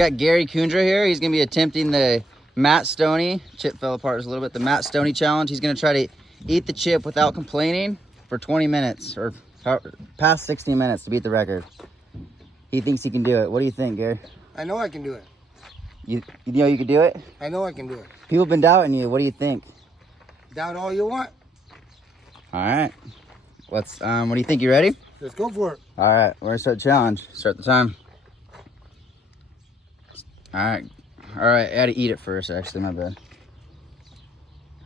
got Gary Kundra here. He's gonna be attempting the Matt Stoney. Chip fell apart just a little bit. The Matt Stoney challenge. He's gonna try to eat the chip without complaining for 20 minutes or past 60 minutes to beat the record. He thinks he can do it. What do you think, Gary? I know I can do it. You know you can do it? I know I can do it. People have been doubting you. What do you think? Doubt all you want. All right. What do you think? You ready? Let's go for it. All right. We're gonna start the challenge. Start the time. All right. All right. I gotta eat it first, actually. My bad.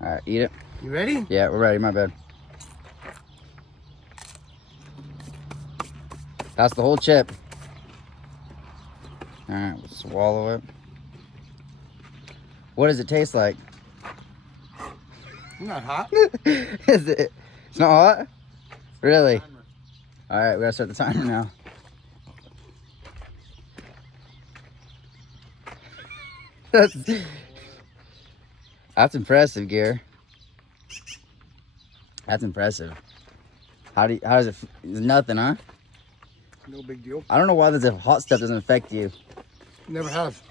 All right. Eat it. You ready? Yeah, we're ready. My bad. That's the whole chip. All right. We'll swallow it. What does it taste like? Not hot. Is it? It's not hot? Really? All right, we gotta start the timer now. That's impressive, Gear. That's impressive. How does it? It's nothing, huh? No big deal. I don't know why the hot stuff doesn't affect you. Never have.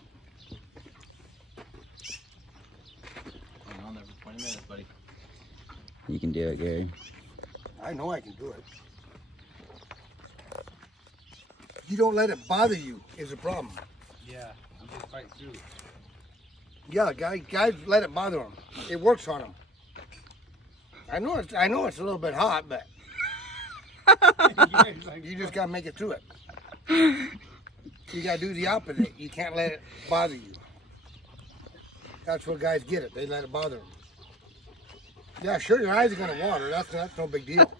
On there for 20 minutes, buddy. You can do it, Gary. I know I can do it. You don't let it bother you is a problem. Yeah, you just fight through. Yeah, guys let it bother them. It works on them. I know it's a little bit hot, but you just gotta make it through it. You gotta do the opposite. You can't let it bother you. That's what guys get it. They let it bother them. Yeah, sure, your eyes are gonna water. That's no big deal.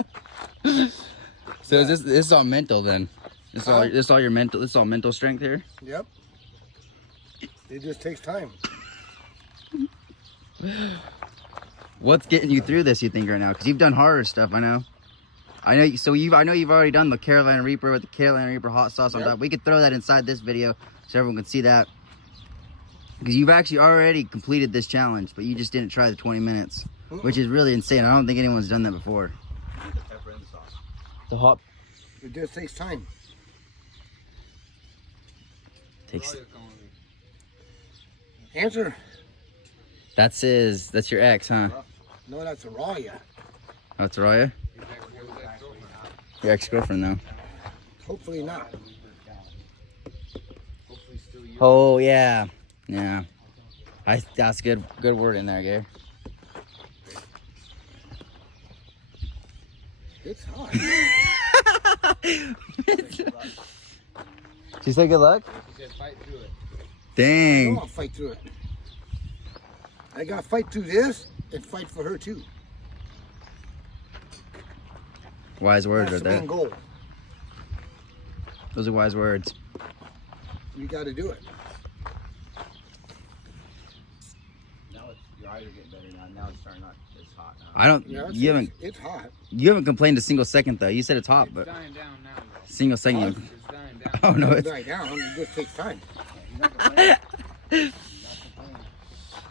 So is this all mental then? This all your mental. This is all mental strength here. Yep. It just takes time. What's getting you through this? You think right now? Because you've done harder stuff. I know. I know. So I know you've already done the Carolina Reaper with the Carolina Reaper hot sauce on top. We could throw that inside this video so everyone can see that. Because you've actually already completed this challenge, but you just didn't try the 20 minutes, which is really insane. I don't think anyone's done that before. The pepper and the sauce. The hot It just takes time. takes. Answer. That's your ex, huh? No, that's a raw, yeah. Oh, it's Raya? Your ex-girlfriend, though. Hopefully not. Oh, yeah. Yeah. That's good word in there, Gary. It's hot. She said good luck? She said fight through it. I Dang. know I'll fight through it. I gotta fight through this and fight for her too. Wise words That's right the there. main goal. Those are wise words. You gotta do it. Now your eyes are getting better now. Now it's starting not as hot now. I don't. Yeah, it's hot. You haven't complained a single second though. You said it's hot, but Dying down now, though. single second. It's dying down. Oh no, It'll it's. die down. It just takes time. He's not complaining.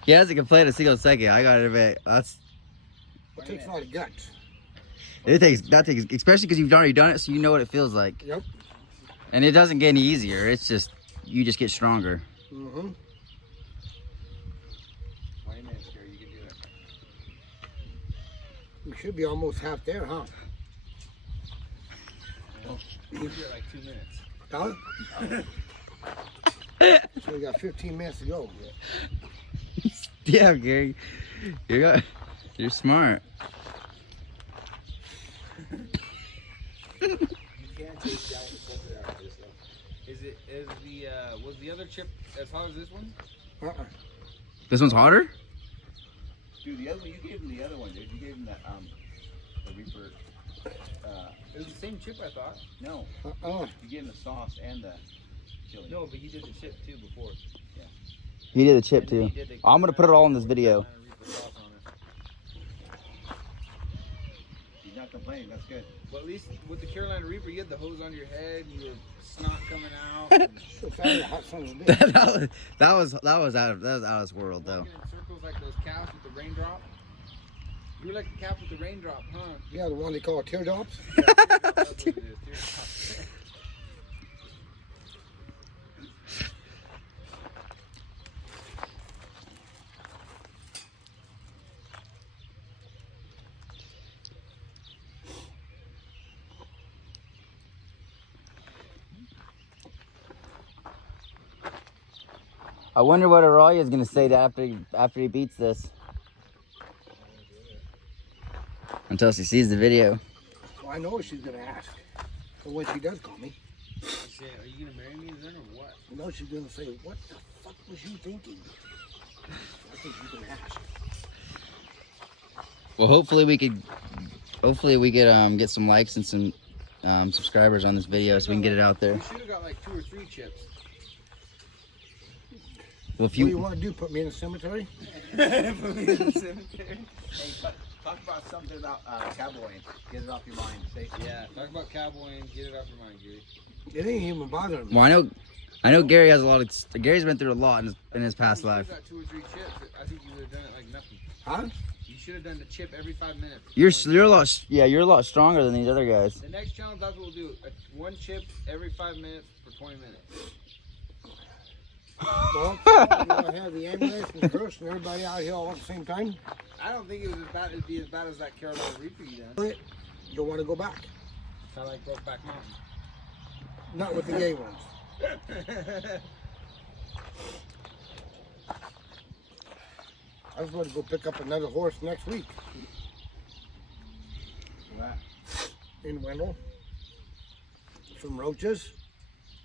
He hasn't complained a single second. I gotta admit, that's. It takes a lot of guts. That takes, especially because you've already done it, so you know what it feels like. Yep. And it doesn't get any easier. It's just you just get stronger. Mm-hmm. 20 minutes, Gary. You can do it. We should be almost half there, huh? You can do it like 2 minutes. Huh? So we got 15 minutes to go. Yeah, Gary, you're smart. You can't taste that one sulfur after this though. Was the other chip as hot as this one? Uh-uh. This one's hotter? Dude, the other one, you gave him the other one, dude. You gave him that the Reaper. It was the same chip, I thought. No, Uh-uh. you gave him the sauce and the chili. No, but you did the chip too before. Yeah. He did a chip And then too. he did the I'm gonna put it all in this video. Carolina Reaper sauce on it. He's not complaining, that's good. Well, at least with the Carolina Reaper, you had the hose on your head, and your snot coming out. And So fat, hot son of a bitch. that was out of this world though. walking in circles like those cows with the raindrop. You were like the calf with the raindrop, huh? Yeah, the one they call teardrops. Yeah, that's what it is. Teardrop. I wonder what Arroyo is gonna say to after he beats this. Until she sees the video. Well, I know what she's gonna ask. But when she does call me, Say, are you gonna marry me then or what? I know she's gonna say, "What the fuck was you thinking?" I think she's gonna ask. Well, hopefully we could get some likes and some subscribers on this video so we can get it out there. We should have got like 2 or 3 chips. Well, if What do you you want to do? Put me in a cemetery? Hey, talk about something about cowboying. Get it off your mind. Say, Yeah, talk about cowboy and get it off your mind, Gary. It ain't even bothering me. well, I know Gary has a lot of Gary's been through a lot in his past You life. got 2 or 3 chips. I think you would have done it like nothing. Huh? You should have done the chip every 5 minutes. You're a lot stronger than these other guys. The next challenge, that's what we'll do. 1 chip every 5 minutes for 20 minutes. Well, you want to have the ambulance and the hearse and everybody out here all at the same time? I don't think it was as bad. It'd be as bad as that Carolina Reaper you done. You don't want to go back. Kind of like Brokeback Mountain. Not with the gay ones. I was going to go pick up another horse next week what? in Wendell. From Roaches.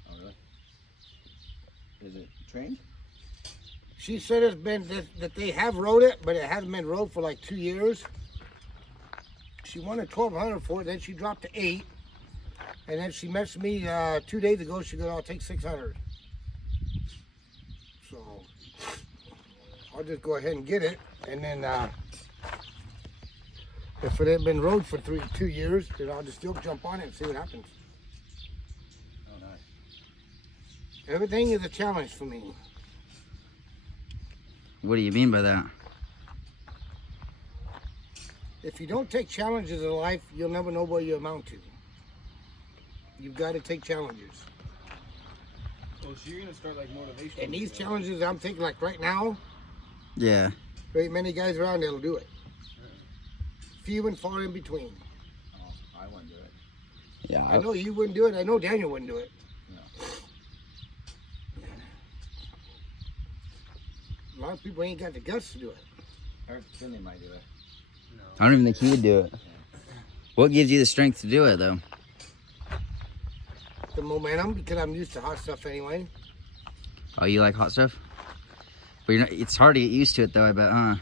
Oh, really? Is it trained? She said it's been that they have rode it, but it hasn't been rode for like 2 years. She wanted $1,200 for it, then she dropped to $800, and then she messaged me 2 days ago. She goes, "I'll take $600." So I'll just go ahead and get it, and then if it ain't been rode for 2 years, then I'll just still jump on it and see what happens. Oh, nice. Everything is a challenge for me. What do you mean by that? If you don't take challenges in life, you'll never know what you amount to. You've got to take challenges. Oh, so you're gonna start like motivation. And these challenges I'm taking, like right now, Yeah. there ain't many guys around that'll do it. Few and far in between. Oh, I wouldn't do it. Yeah. I know you wouldn't do it. I know Daniel wouldn't do it. No. A lot of people ain't got the guts to do it. I heard Finley might do it. I don't even think he would do it. What gives you the strength to do it, though? The momentum, because I'm used to hot stuff anyway. Oh, you like hot stuff? But you're not, it's hard to get used to it, though, I bet, huh?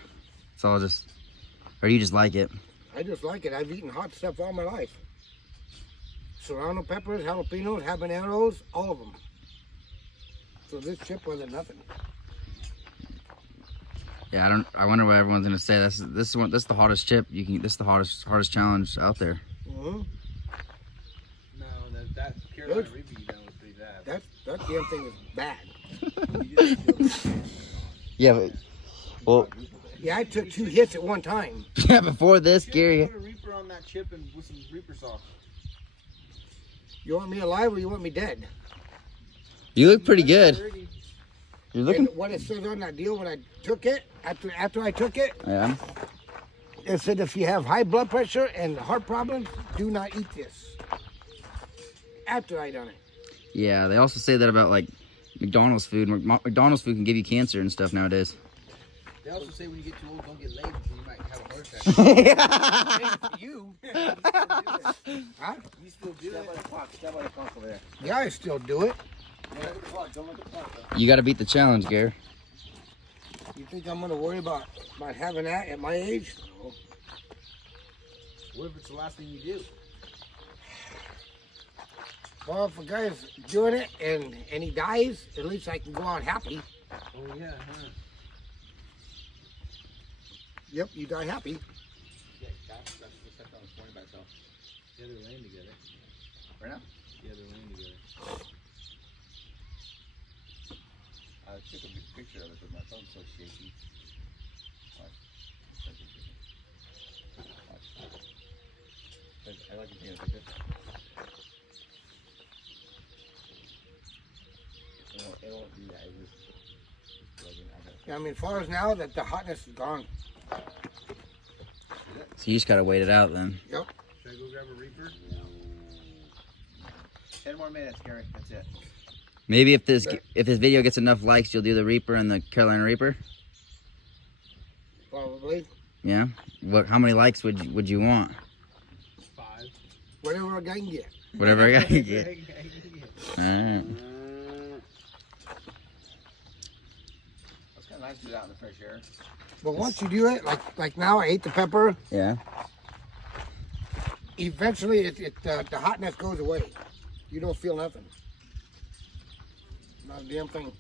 It's all just... Or you just like it? I just like it. I've eaten hot stuff all my life. Serrano peppers, jalapenos, habaneros, all of them. So this chip wasn't nothing. Yeah, I wonder what everyone's gonna say. This is the hottest chip you can. This is the hardest challenge out there. Mm-hmm. No, that Carolina Reaper you done was pretty bad. That damn thing is bad. Yeah, but well, Yeah, I took 2 hits at one time. yeah. Before this, Gary. Put a Reaper on that chip and with some Reaper sauce. You want me alive or you want me dead? You look pretty good. You're looking. And what it says on that deal when I took it, after I took it, Yeah. it said if you have high blood pressure and heart problems, do not eat this. After I done it. Yeah. They also say that about like McDonald's food. McDonald's food can give you cancer and stuff nowadays. They also say when you get too old, don't get laid because you might have a heart attack. You? Huh? You still do Step it? by the clock. Step by the clock over there. Yeah, I still do it. Don't look at the clock. Don't look at the clock, though. You got to beat the challenge, Gary. You think I'm gonna worry about having that at my age? No. What if it's the last thing you do? Well, if a guy's doing it and he dies, at least I can go out happy. Oh yeah, huh? Yep, you die happy. Yeah, that's the stuff I was pointing by itself. Yeah, they're laying together. Right now? Yeah, they're laying together. I took a big picture of it, but my phone's so shaky. Watch. Watch. I like to take a picture. It won't do that. It just like, I mean, as far as now that the hotness is gone. So you just got to wait it out then. Yep. Should I go grab a Reaper? 10 more minutes, Gary. That's it. Maybe if this video gets enough likes, you'll do the Reaper and the Carolina Reaper. Probably. Yeah. What? How many likes would you want? 5. Whatever a guy can get. Whatever I can get. Alright. It's kind of nice to do that in the fresh air. But once you do it, like now, I ate the pepper. Yeah. Eventually, the hotness goes away. You don't feel nothing. Not a damn thing.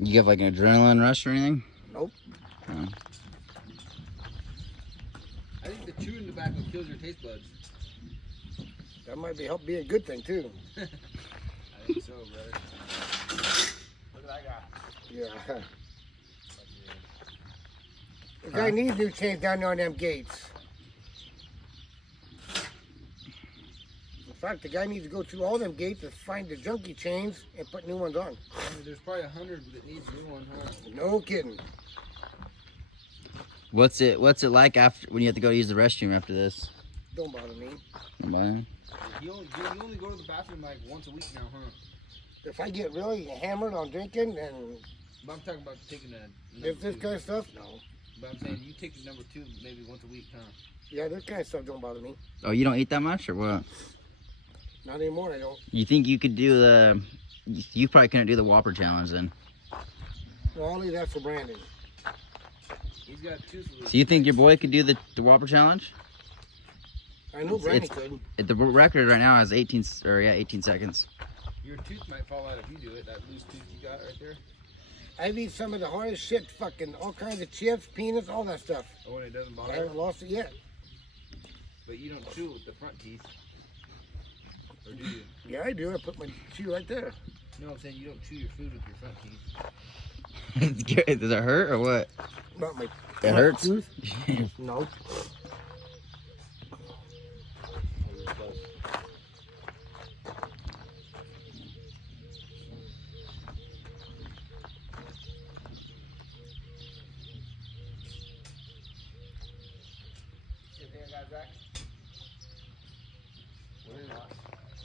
You have like an adrenaline rush or anything? Nope. Oh. I think the chewing tobacco kills your taste buds. That might be a good thing too. I think so, brother. Look at that guy. Yeah. The guy needs new chains down there on them gates. In fact, the guy needs to go through all them gates and find the junky chains and put new ones on. I mean, there's probably 100 that needs new one, huh? No kidding. What's it like after when you have to go use the restroom after this? Don't bother me. Nobody? You only go to the bathroom like once a week now, huh? If I get really hammered on drinking and But I'm talking about taking a if this kind of stuff, no. But I'm saying you take the number 2 maybe once a week, huh? Yeah, this kind of stuff don't bother me. Oh, you don't eat that much or what? Not anymore, I don't. You think you could do the? You probably couldn't do the Whopper challenge then. No, I'll leave that for Brandon. He's got 2 solutions. So you think your boy could do the Whopper challenge? I know Brandon could. The record right now is 18 seconds. Your tooth might fall out if you do it. That loose tooth you got right there. I've eaten some of the hardest shit, fucking all kinds of chips, peanuts, all that stuff. Oh, and it doesn't I bother. haven't lost it yet. But you don't chew with the front teeth. Or do you? Yeah, I do. I put my chew right there. No, I'm saying you don't chew your food with your front teeth. Does it hurt or what? Not my It hurts. tooth. No.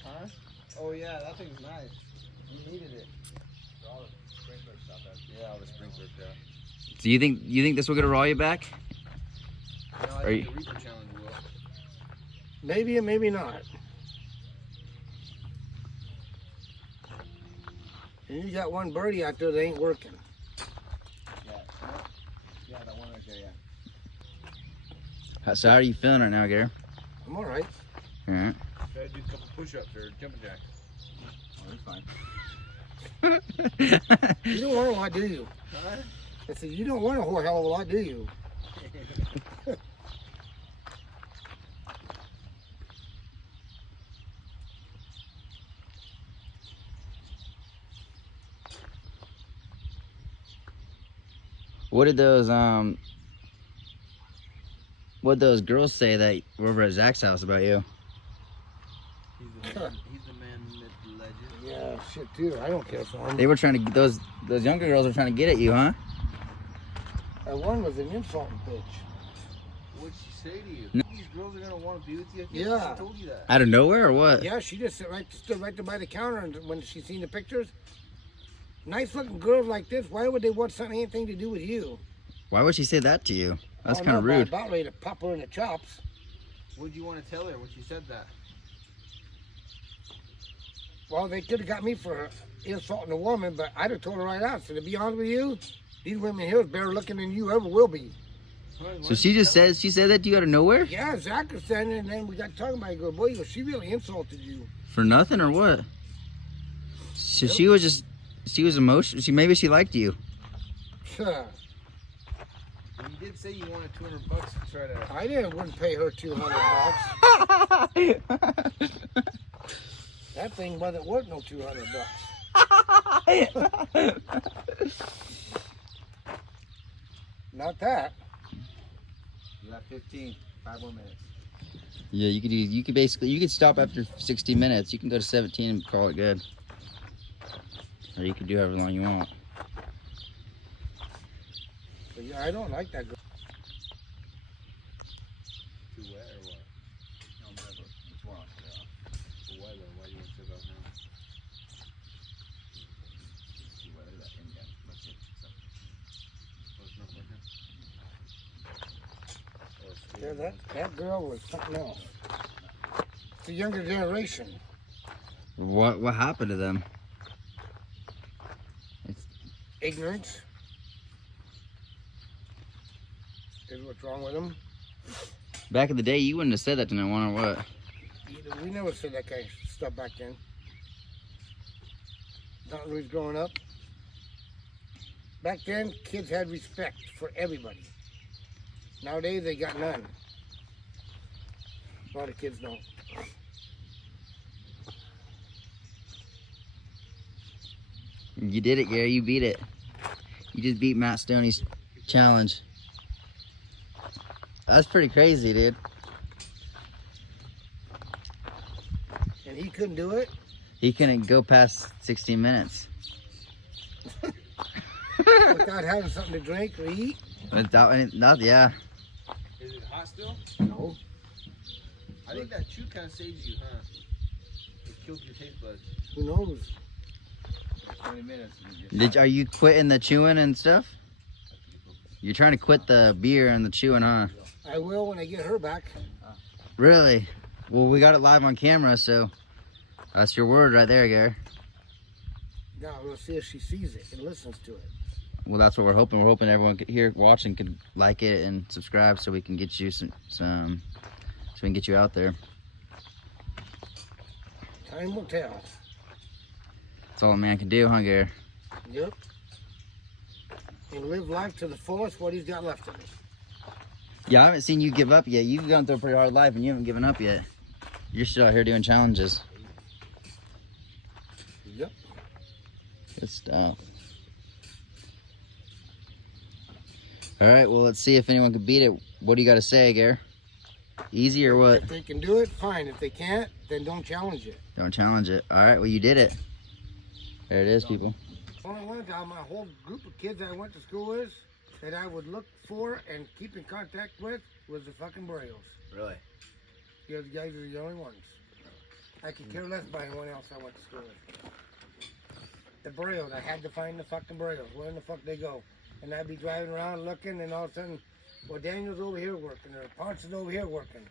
Huh? Oh yeah, that thing's nice. You needed it. All the sprinkler stuff. Yeah, all the sprinklers, yeah. So you think this will get a roll you back? No, I Are think you- the Reaper challenge will. Maybe and maybe not. And you got one birdie out there that ain't working. Yeah. Yeah, that one right there, yeah. So how are you feeling right now, Gary? I'm all right. All right. Try to do a couple push-ups or jumping jacks. Oh, he's fine. You don't want a lot, do you? Huh? I said, you don't want a whole hell of a lot, do you? What did those girls say that were over at Zach's house about you? He's the man, myth, legend. Yeah, shit too. I don't care for him. They were trying to those younger girls were trying to get at you, huh? That one was an insulting bitch. What'd she say to you? No. These girls are gonna want to be with you. Yeah. She told you that. Out of nowhere or what? Yeah, she just stood right there by the counter, and when she seen the pictures, nice looking girls like this, why would they want anything to do with you? Why would she say that to you? That's Oh, kind of no, rude. About ready to pop her in the chops. What'd you want to tell her when she said that? Well, they could have got me for insulting a woman, but I'd have told her right out. So to be honest with you, these women here is better looking than you ever will be. So she said that to you out of nowhere? Yeah, Zach was saying, and then we got talking about it. He goes, boy, she really insulted you. For nothing or what? So she was emotional. Maybe she liked you. Well, you did say you wanted $200 to try to. I wouldn't pay her $200. That thing wasn't worth no $200. Not that. You got 15. 5 more minutes. Yeah, you could stop after 60 minutes. You can go to 17 and call it good. Or you could do however long you want. But yeah, I don't like that girl. Too wet or what? No, whatever. It's wrong. Yeah. Why though? Why do you want to say about him? Yeah, that girl was something else. It's a younger generation. What happened to them? Ignorance is what's wrong with them. Back in the day, you wouldn't have said that to no one or what? We never said that kind of stuff back then. Not when we was growing up. Back then, kids had respect for everybody. Nowadays, they got none. A lot of kids don't. You did it, Gary. You beat it. You just beat Matt Stoney's challenge. That's pretty crazy, dude. And he couldn't do it. He couldn't go past 16 minutes. Without having something to drink or eat. Without any, not, yeah. Is it hot still? No. I think that chew kind of saves you, huh? It kills your taste buds. Who knows? 20 minutes. And you're Are you quitting the chewing and stuff? You're trying to quit the beer and the chewing, huh? I will when I get her back. Really? Well, we got it live on camera, so that's your word right there, Gary. Yeah, we'll see if she sees it and listens to it. Well, that's what we're hoping. We're hoping everyone here watching can like it and subscribe, so we can get you some so we can get you out there. Time will tell. That's all a man can do, huh, Gary? Yep. And live life to the fullest, what he's got left of it. Yeah, I haven't seen you give up yet. You've gone through a pretty hard life, and you haven't given up yet. You're still out here doing challenges. Yep. Good stuff. All right, well, let's see if anyone can beat it. What do you got to say, Gary? Easy or what? If they can do it, fine. If they can't, then don't challenge it. Don't challenge it. All right, well, you did it. There it is, people. Only one time my whole group of kids I went to school with that I would look for and keep in contact with was the fucking Boreals. Really? The other guys are the only ones. I could care less by anyone else I went to school with. The Boreals, I had to find the fucking Boreals. Where in the fuck they go? And I'd be driving around looking, and all of a sudden, well, Daniel's over here working, or Ponce is over here working.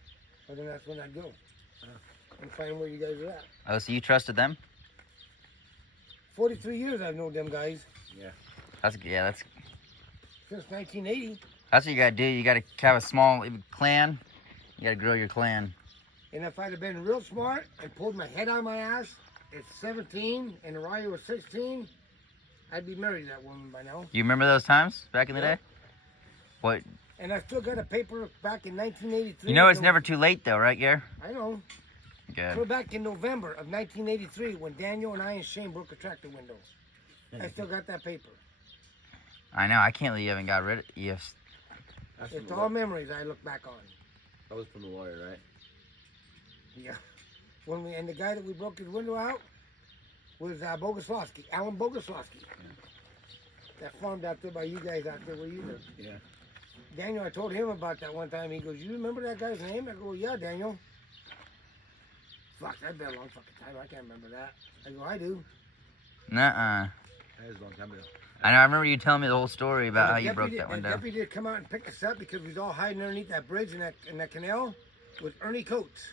Well, then that's when I'd go and find where you guys are at. Oh, so you trusted them? 43 years I've known them guys. That's Since 1980. That's what you gotta do. You gotta have a small clan. You gotta grow your clan. And if I'd have been real smart and pulled my head out of my ass at 17 and Raya was 16, I'd be married to that woman by now. You remember those times back in the Yeah. day? What? And I still got a paper back in 1983. You know it's never too late though, right, Gary? I know. Good. We're back in November of 1983 when Daniel and I and Shane broke a tractor window. I still got that paper. I know. I can't believe you haven't got rid of it. Yes. It's all memories I look back on. That was from the lawyer, right? Yeah. And the guy that we broke his window out was Bogoslawski, Alan Bogoslawski. That farmed out there by you guys out there where you live. Yeah. Daniel, I told him about that one time. He goes, "You remember that guy's name?" I go, "Yeah, Daniel." Fuck, that's been a long fucking time. I can't remember that. I go, "I do." Nuh-uh. That was a long time ago. I know. I remember you telling me the whole story about how And the you broke deputy- that window. The deputy did come out and pick us up because we was all hiding underneath that bridge in that canal with Ernie Coates.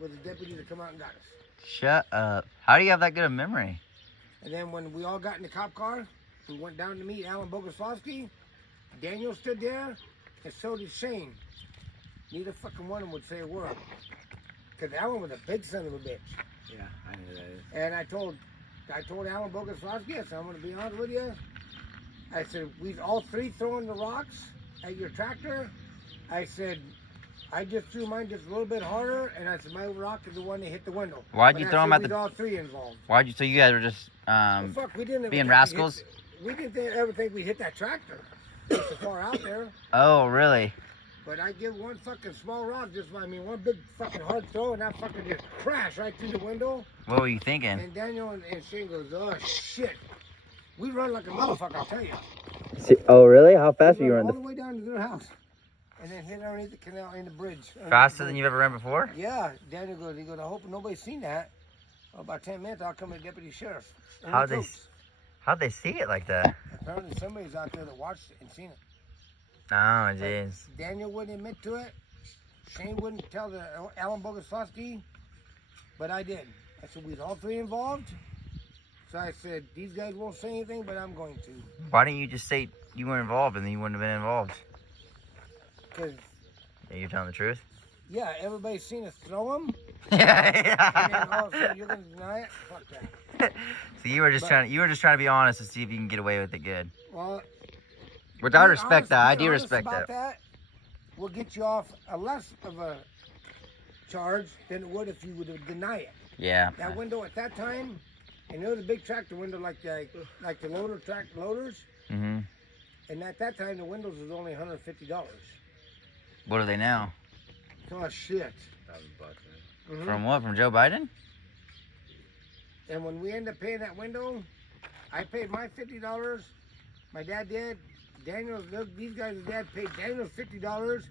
Was the deputy to come out and got us. Shut up. How do you have that good a memory? And then when we all got in the cop car, we went down to meet Alan Bogoslawski. Daniel stood there, and so did Shane. Neither fucking one of them would say a word. Because Alan was a big son of a bitch. Yeah, I know that is. And I told Alan Bogoslawski, I said, "I'm going to be honest with you." I said, "We all three throwing the rocks at your tractor." I said, "I just threw mine just a little bit harder," and I said, "My rock is the one that hit the window." Why'd But you I throw said them at we'd the? all three involved. Why'd you? So you guys were just Well, fuck, we didn't ever being think rascals? we didn't ever think we'd hit that tractor. It's so far out there. Oh, really? But I give one fucking small rock, one big fucking hard throw, and that fucking just crashed right through the window. What were you thinking? And Daniel and Shane goes, "Oh shit." We run like a motherfucker, I'll tell you. Oh, really? How fast We run all the way down to their house. And then hit underneath the canal in the bridge. Faster than you've ever ran before? Yeah. Daniel goes, I hope nobody's seen that. About 10 minutes, I'll come to deputy sheriff. How'd they see it like that? Apparently somebody's out there that watched it and seen it. Oh, jeez. Daniel wouldn't admit to it. Shane wouldn't tell the Alan Boguslavsky, but I did. I said, we was all three involved. So I said, these guys won't say anything, but I'm going to. Why didn't you just say you weren't involved and then you wouldn't have been involved? Because, Yeah, you're telling the truth? yeah, everybody's seen us throw them. Yeah. And then all of a sudden you're going to deny it? Fuck that. So you were just trying to be honest to see if you can get away with it good. Well, Which I being respect honest- that. I being do honest respect about that. will get you off a less of a charge than it would if you would have denied it. Yeah. That window at that time, and there was a big tractor window like the loaders, Mm-hmm. and at that time the windows was only $150. What are they now? Oh shit! $1,000, Mhm. From what? From Joe Biden? And when we ended up paying that window, I paid my $50. My dad did. Daniel, these guys' dad paid Daniel $50.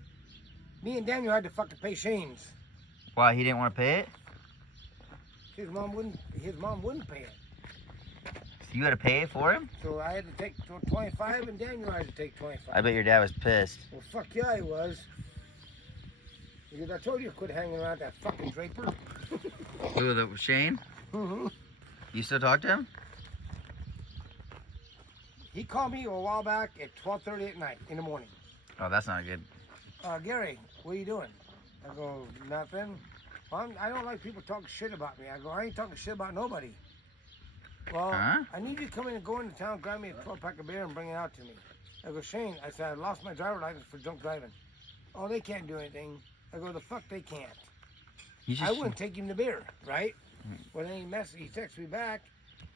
Me and Daniel had to fucking pay Shane's. Why, he didn't want to pay it? His mom wouldn't pay it. So you had to pay it for him? So I had to take 25, and Daniel had to take 25. I bet your dad was pissed. Well, fuck yeah, he was. Because I told you to quit hanging around that fucking Draper. Who, the Shane? Mm-hmm. You still talk to him? He called me a while back at 12:30 at night in the morning. Oh, that's not good. Gary, what are you doing? I go, nothing. Well, I don't like people talking shit about me. I go, I ain't talking shit about nobody. Well, Huh? I need you to come in and go into town, grab me a 12-pack of beer and bring it out to me. I go, Shane, I said, I lost my driver's license for drunk driving. Oh, they can't do anything. I go, the fuck they can't. You just, I wouldn't take him the beer, right? Hmm. Well, then he texts me back.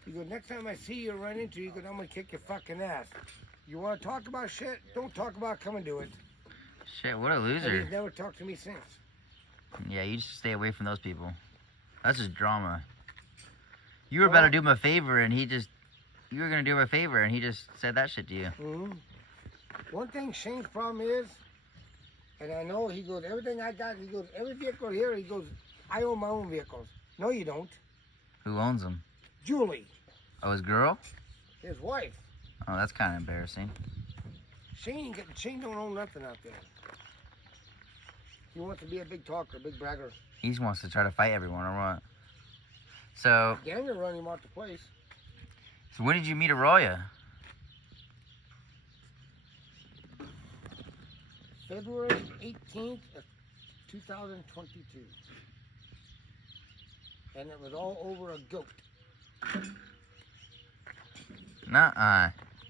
He goes, next time I see you or run into you, he goes, I'm going to kick your fucking ass. You want to talk about shit? Don't talk about it, come and do it. Shit, what a And loser. he's never talked to me since. Yeah, you just stay away from those people. That's just drama. You were about to do him a favor and you were going to do him a favor and he just said that shit to you. Mm-hmm. One thing Shane's problem is, and I know, he goes, everything I got, he goes, every vehicle here, he goes, I own my own vehicles. No, you don't. Who owns them? Julie, Oh, his girl? his wife. Oh, that's kind of embarrassing. Shane don't own nothing out there. He wants to be a big talker, a big bragger. He just wants to try to fight everyone or what? So Daniel run him out the place. when did you meet Arroyo? February 18th of 2022. And it was all over a goat. Nuh-uh.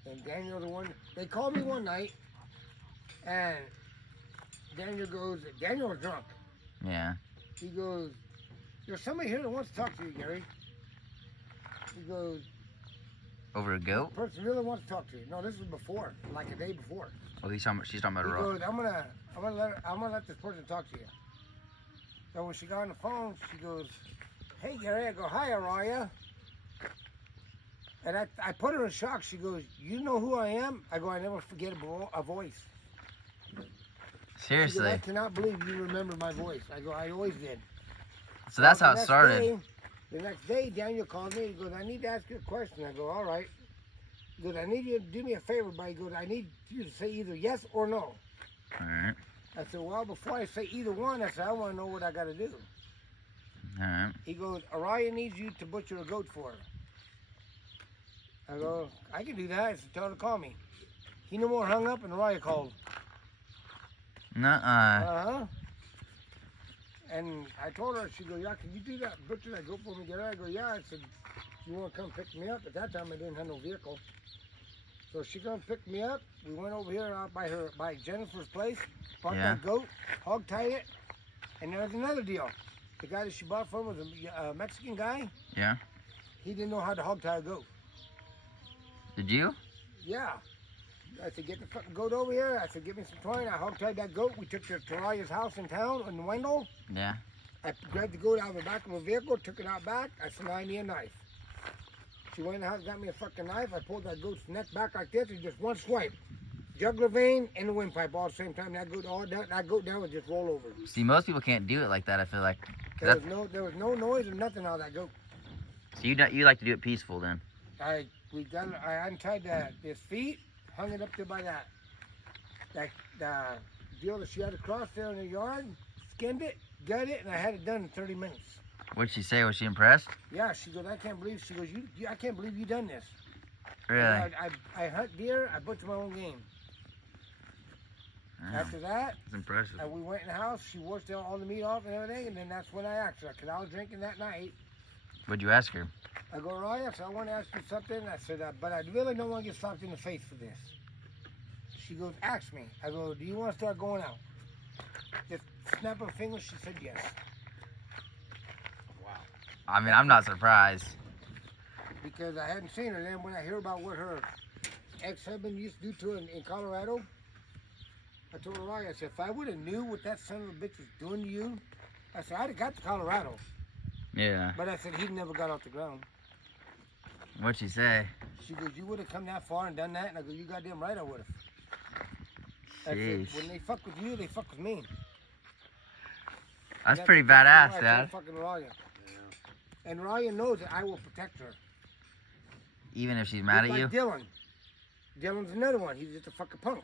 And Daniel the one, they called me one night, and Daniel was drunk. Yeah. He goes, there's somebody here that wants to talk to you, Gary. He goes, Over a goat? person really wants to talk to you. No, this was before, like a day before. Oh, she's talking about He Arroyo. goes, I'm gonna let this person talk to you. So when she got on the phone, she goes, hey Gary. I go, hi Arroyo. And I put her in shock. She goes, you know who I am? I go, I never forget a voice. She goes, Seriously. I cannot believe you remember my voice. I go, I always did. So that's Well, how it started. The next day, Daniel called me. He goes, I need to ask you a question. I go, all right. He goes, I need you to do me a favor, but he goes, I need you to say either yes or no. Alright. I said, well, before I say either one, I said, I want to know what I got to do. Alright. He goes, Araya needs you to butcher a goat for her. I go, I can do that. I said, tell her to call me. He no more hung up and Araya called. Nuh-uh. Uh-huh. And I told her, she goes, yeah, can you do that? Butcher that goat for me, Gary? I go, yeah. I said, you want to come pick me up? At that time, I didn't have no vehicle. So she come pick me up. We went over here out by Jennifer's place, bought Yeah. that goat, hog tied it. And there was another deal. The guy that she bought from was a Mexican guy. Yeah. He didn't know how to hog tie a goat. Did you? Yeah. I said, get the fucking goat over here. I said, give me some twine. I hog tied that goat. We took her to Raya's house in town in Wendell. Yeah. I grabbed the goat out of the back of a vehicle, took it out back. I said, I need a knife. She went in the house, got me a fucking knife. I pulled that goat's neck back like this, and just one swipe. Jugular vein and the windpipe all at the same time. That goat down would just roll over. See, most people can't do it like that, I feel like. There was no noise or nothing out of that goat. So you like to do it peaceful then? I untied his feet, hung it up there by that. that deal that she had across there in the yard, skinned it, gutted it, and I had it done in 30 minutes. What'd she say? Was she impressed? Yeah, she goes, I can't believe, she goes, I can't believe you done this. Really? I hunt deer, I butcher my own game. Yeah, After that, it's impressive. we went in the house, she washed all the meat off and everything, and then that's when I asked her, because I was drinking that night. What'd you ask her? I go, Raya, so I want to ask you something. I said, but I really don't want to get slapped in the face for this. She goes, ask me. I go, do you want to start going out? Just snap her fingers. She said yes. Wow. I mean, I'm not surprised. Because I hadn't seen her. Then when I hear about what her ex-husband used to do to her in Colorado, I told her, Raya, I said, if I would have knew what that son of a bitch was doing to you, I said, I'd have got to Colorado. Yeah. But I said, he never got off the ground. What'd she say? She goes, you would have come that far and done that? And I go, you goddamn right I would have. I said, Sheesh. when they fuck with you, they fuck with me. That's And pretty exactly badass, what I Dad. told fucking Raya. And Raya knows that I will protect her. Even if she's mad Just at you? like Dylan. Dylan's another one. He's just a fucking punk.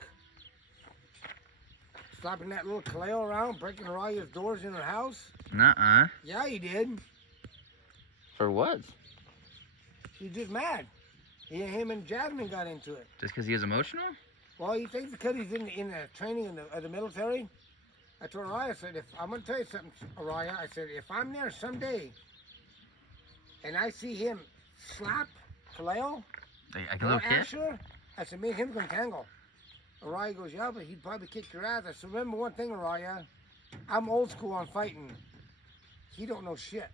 Slapping that little Kaleo around, breaking Raya's doors in her house. Nuh-uh. Yeah, he did. For what? He's just mad. Him and Jasmine got into it. Just because he was emotional? Well, he thinks because he's in the training of the military. I told Raya, I said, I'm going to tell you something, Raya. I said, if I'm there someday and I see him slap Kaleo, Like a little kid? Asher, I said, me and him going to tangle. Raya goes, yeah, but he'd probably kick your ass. I said, remember one thing, Raya. I'm old school on fighting. He don't know shit.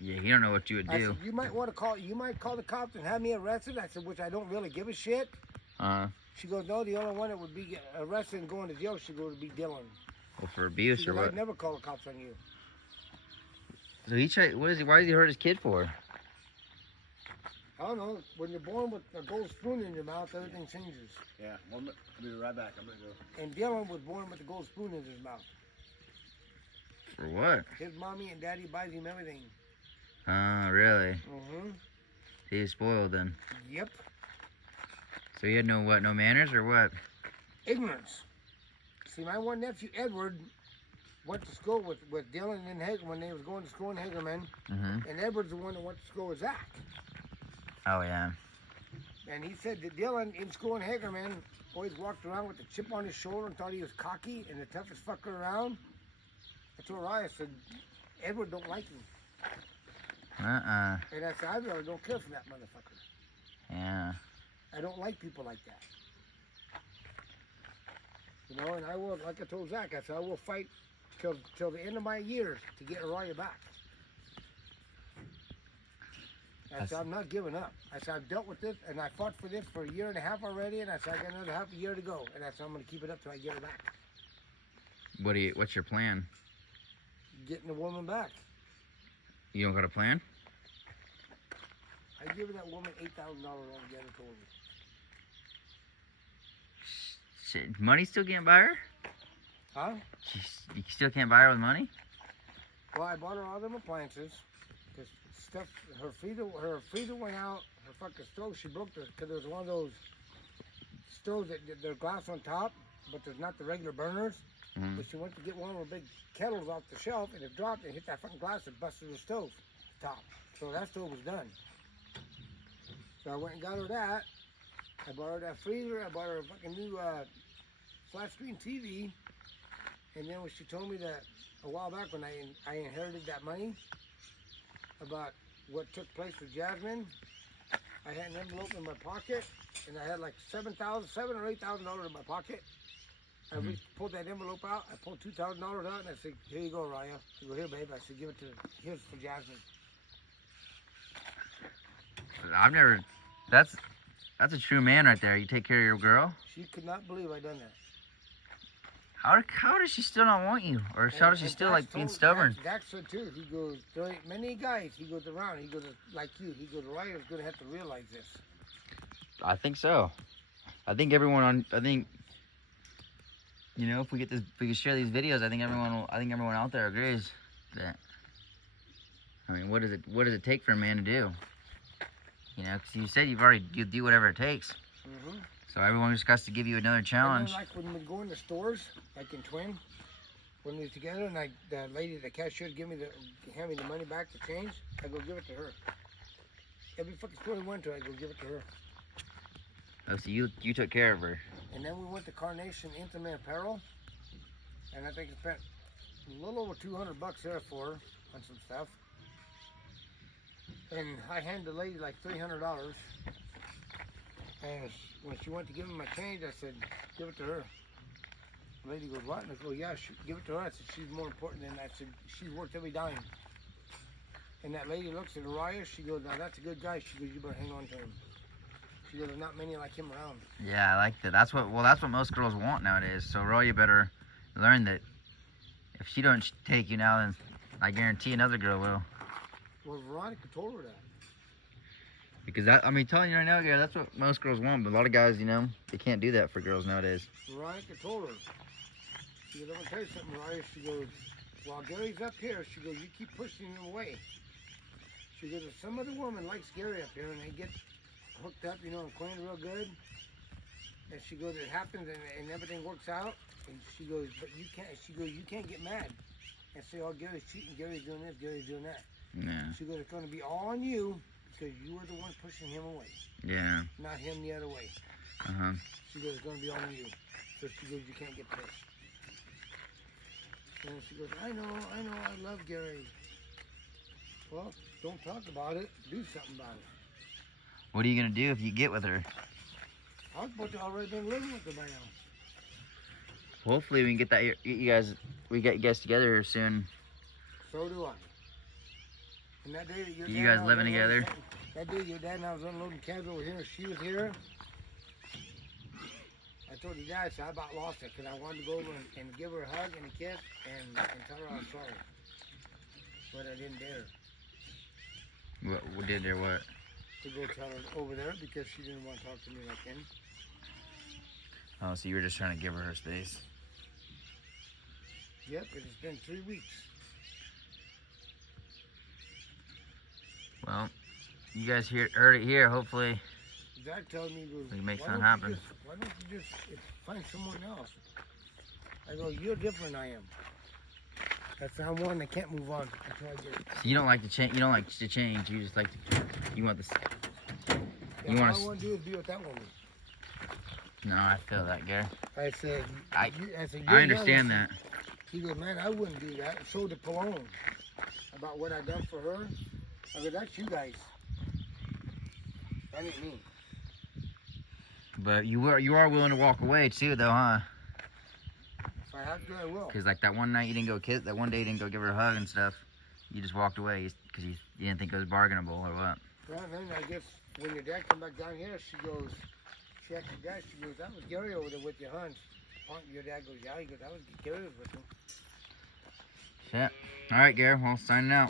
Yeah, you don't know what you would I do. said, you might call the cops and have me arrested. I said, which I don't really give a shit. She goes, no, the only one that would be arrested and going to jail, she goes, would be Dylan. Well, for abuse She or goes, what? I'd never call the cops on you. So he tried. What is he? Why does he hurt his kid for? I don't know. When you're born with a gold spoon in your mouth, everything changes. Yeah, I'll be right back. I'm gonna go. And Dylan was born with a gold spoon in his mouth. For what? His mommy and daddy buys him everything. Oh, really? Mm-hmm. He was spoiled then. Yep. So he had no manners or what? Ignorance. See, my one nephew, Edward, went to school with Dylan and Hager when they was going to school in Hagerman. Mm-hmm. And Edward's the one that went to school with Zach. Oh, yeah. And he said that Dylan in school in Hagerman always walked around with a chip on his shoulder and thought he was cocky and the toughest fucker around. I told Raya, I said, Edward don't like me. Uh-uh. And I said, I really don't care for that motherfucker. Yeah. I don't like people like that. You know, and I will, like I told Zach, I said, I will fight till the end of my years to get Arroyo back. I said, I'm not giving up. I said, I've dealt with this, and I fought for this for 1.5 years already, and I said, I got another half a year to go. And I said, I'm going to keep it up till I get her back. What's your plan? Getting the woman back. You don't got a plan? I give that woman $8,000 altogether, told me. Shit, money still can't buy her? Huh? You still can't buy her with money? Well, I bought her all them appliances. Cause stuff, her freezer went out. Her fucking stove, she broke it because there was one of those stoves that they're glass on top, but there's not the regular burners. Mm-hmm. But she went to get one of her big kettles off the shelf, and it dropped and hit that fucking glass and busted the stove top. So that stove was done. So I went and got her that. I bought her that freezer. I bought her a fucking new flat screen TV. And then when she told me that a while back when I inherited that money about what took place with Jasmine, I had an envelope in my pocket, and I had like $7,000 or $8,000 in my pocket. I pulled that envelope out. I pulled $2,000 out, and I said, "Here you go, Raya." She go, "Here, babe." I said, "Give it to her. Here's for Jasmine." I've never. That's a true man right there. You take care of your girl. She could not believe I done that. How does she still not want you? Or how does she still like being stubborn? Dax said too. He goes, there ain't many guys. He goes around. He goes like you. He goes, Raya's gonna have to realize this. I think so. I think everyone you know, if we can share these videos, I think everyone out there agrees that. I mean, what does it take for a man to do? You know, because you said you do whatever it takes. Mm-hmm. So everyone just got to give you another challenge. And then, like when we go in the stores, like in Twin, when we were together, and the lady, the cashier, hand me the money back to change, I go give it to her. Every fucking store we went to, I go give it to her. Oh, so you took care of her. And then we went to Carnation Intimate Apparel, and I think I spent a little over $200 there for her on some stuff. And I handed the lady like $300. And when she went to give me my change, I said, give it to her. The lady goes, what? And I go, yeah, give it to her. I said, she's more important than that. I said, she's worth every dime. And that lady looks at Araya, she goes, now that's a good guy. She goes, you better hang on to him. She goes, there's not many like him around. Yeah, I like that. That's what most girls want nowadays. So Roy, you better learn that if she don't take you now, then I guarantee another girl will. Well, Veronica told her that. Because telling you right now, yeah, that's what most girls want. But a lot of guys, they can't do that for girls nowadays. Veronica told her. She goes, I'm going to tell you something, Mariah. She goes, while Gary's up here, she goes, you keep pushing him away. She goes, if some other woman likes Gary up here and they get hooked up, and acquainted real good, and she goes, it happens and everything works out, and she goes, but you can't, she goes, you can't get mad and say, oh, Gary's cheating, Gary's doing this, Gary's doing that. Yeah. She goes, it's going to be all on you because you were the one pushing him away. Yeah. Not him the other way. Uh-huh. She goes, it's going to be all on you. So she goes, you can't get pissed. And she goes, I know, I love Gary. Well, don't talk about it, do something about it. What are you going to do if you get with her? I was supposed to already been living with her by now. Hopefully we can get that, we get you guys together here soon. So do I. And that day that your You dad guys and I living was together? That day your dad and I was unloading cabs over here, she was here. I told your dad, so I about lost it because I wanted to go over and give her a hug and a kiss and tell her I was sorry. But I didn't dare What did there? What? to go tell her over there because she didn't want to talk to me like him. Oh, so you were just trying to give her space. Yep, it's been 3 weeks. Well, you guys heard it here. Hopefully, Zach tells me, he goes, we can make "Why something don't happen." why don't you just find someone else? I go, you're different than I am. That's I'm one that can't move on until I get it. So you don't like to change. You don't like to change. You just like to. You want this. Yeah, You all want I to. want to do is be with that woman. No, I feel that, Gary. I said, I said, I understand that. He goes, man, I wouldn't do that. So did Palone about what I done for her. I go, that's you guys. That ain't me. But you are willing to walk away too, though, huh? If I have to, I will. Because like that one night you didn't go kiss. That one day you didn't go give her a hug and stuff. You just walked away because you didn't think it was bargainable or what. Well, then I guess when your dad come back down here, she goes, she asked your dad, she goes, that was Gary over there with your hunch. Your dad goes, yeah. He goes, that was Gary was with him. Shit. All right, Gary. Well, signing out.